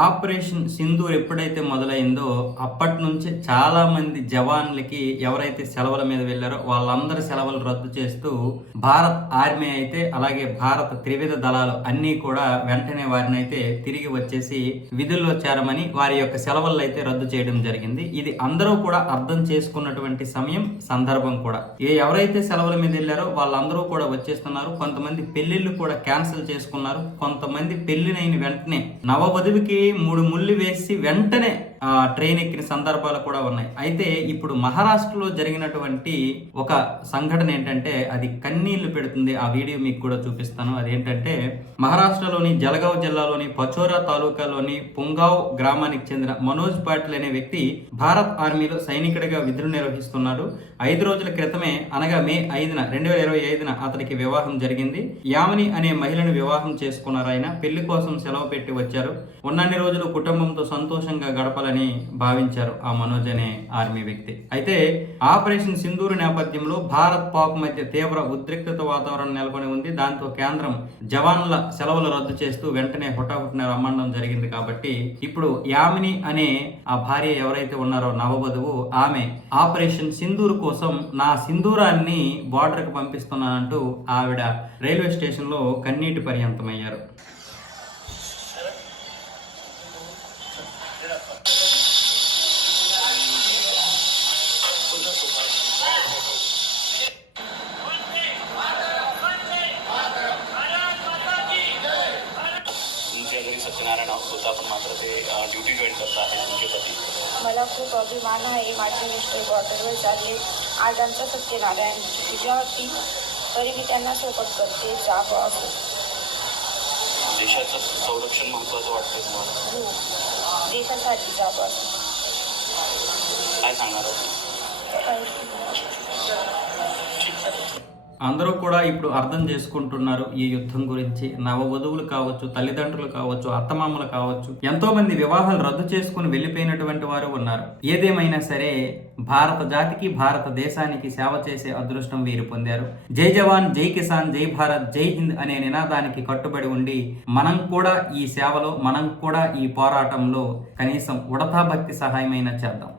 Operation Sindoor ఎప్పుడైతే మొదలైందో అప్పటి నుంచి చాలామంది జవాన్లకి ఎవరైతే సెలవుల మీద వెళ్ళారో వాళ్ళందరి సెలవులు రద్దు చేస్తూ భారత్ ఆర్మీ అయితే అలాగే భారత త్రివిధ దళాలు అన్నీ కూడా వెంటనే వారిని అయితే తిరిగి వచ్చేసి విధుల్లో చేరమని వారి యొక్క సెలవులు అయితే రద్దు చేయడం జరిగింది. ఇది అందరూ కూడా అర్థం చేసుకున్నటువంటి సమయం సందర్భం కూడా. ఏ ఎవరైతే సెలవుల మీద వెళ్ళారో వాళ్ళందరూ కూడా వచ్చేస్తున్నారు. కొంతమంది పెళ్ళిళ్ళు కూడా క్యాన్సిల్ చేసుకున్నారు. కొంతమంది పెళ్ళినైన వెంటనే నవవధువుకి మూడు ముళ్ళు వేసి వెంటనే ట్రైన్ ఎక్కిన సందర్భాలు కూడా ఉన్నాయి. అయితే ఇప్పుడు మహారాష్ట్రలో జరిగినటువంటి ఒక సంఘటన ఏంటంటే అది కన్నీళ్ళు పెడుతుంది. ఆ వీడియో మీకు కూడా చూపిస్తాను. అదేంటంటే మహారాష్ట్రలోని జలగావ్ జిల్లాలోని పచోరా తాలూకాలోని పుంగావ్ గ్రామానికి చెందిన మనోజ్ పాటిల్ అనే వ్యక్తి భారత్ ఆర్మీలో సైనికుడిగా విధులు నిర్వహిస్తున్నాడు. ఐదు రోజుల క్రితమే అనగా మే ఐదున రెండు వేల ఇరవై ఐదున అతనికి వివాహం జరిగింది. యామిని అనే మహిళను వివాహం చేసుకున్నారు ఆయన. పెళ్ళి కోసం సెలవు పెట్టి వచ్చారు. ఉన్నన్ని రోజులు కుటుంబంతో సంతోషంగా గడపాలని భావించారు ఆ మనోజ్ అనే ఆర్మీ వ్యక్తి. అయితే ఆపరేషన్ సింధూరు నేపథ్యంలో భారత్ పాక్ మధ్య తీవ్ర ఉద్రిక్తత వాతావరణం నెలకొని ఉంది. దాంతో కేంద్రం జవాన్ల సెలవులు రద్దు చేస్తూ వెంటనే హుటాహుటిన రమ్మండం జరిగింది కాబట్టి ఇప్పుడు యామిని అనే ఆ భార్య ఎవరైతే ఉన్నారో నవవధువు ఆమె ఆపరేషన్ సింధూర్ కోసం నా సింధూరాన్ని బార్డర్కి పంపిస్తున్నానంటూ ఆవిడ రైల్వే స్టేషన్లో కన్నీటి పర్యంతమయ్యారు. सत्यनारायण होता पण मात्र ते ड्युटी जॉईन करत आहेत तुमचे पती. मला खूप अभिमान आहे माझे मिस्टर बॉर्डरवर चालले. आज आमचा सत्यनारायणची पूजा होती तरी मी त्यांना सोबत करते जावं असं. देशाचं संरक्षण महत्वाचं वाटतं तुम्हाला. बेसन भाजीचा आपण काय सांगणार? అందరూ కూడా ఇప్పుడు అర్థం చేసుకుంటున్నారు ఈ యుద్ధం గురించి. నవవధువులు కావచ్చు తల్లిదండ్రులు కావచ్చు అత్తమామలు కావచ్చు ఎంతో మంది వివాహాలు రద్దు చేసుకుని వెళ్ళిపోయినటువంటి వారు ఉన్నారు. ఏదేమైనా సరే భారత జాతికి భారతదేశానికి సేవ చేసే అదృష్టం వీరు పొందారు. జై జవాన్ జై కిసాన్ జై భారత్ జై హింద్ అనే నినాదానికి కట్టుబడి ఉండి మనం కూడా ఈ సేవలో మనం కూడా ఈ పోరాటంలో కనీసం ఉడతా భక్తి సహాయమైనా చేద్దాం.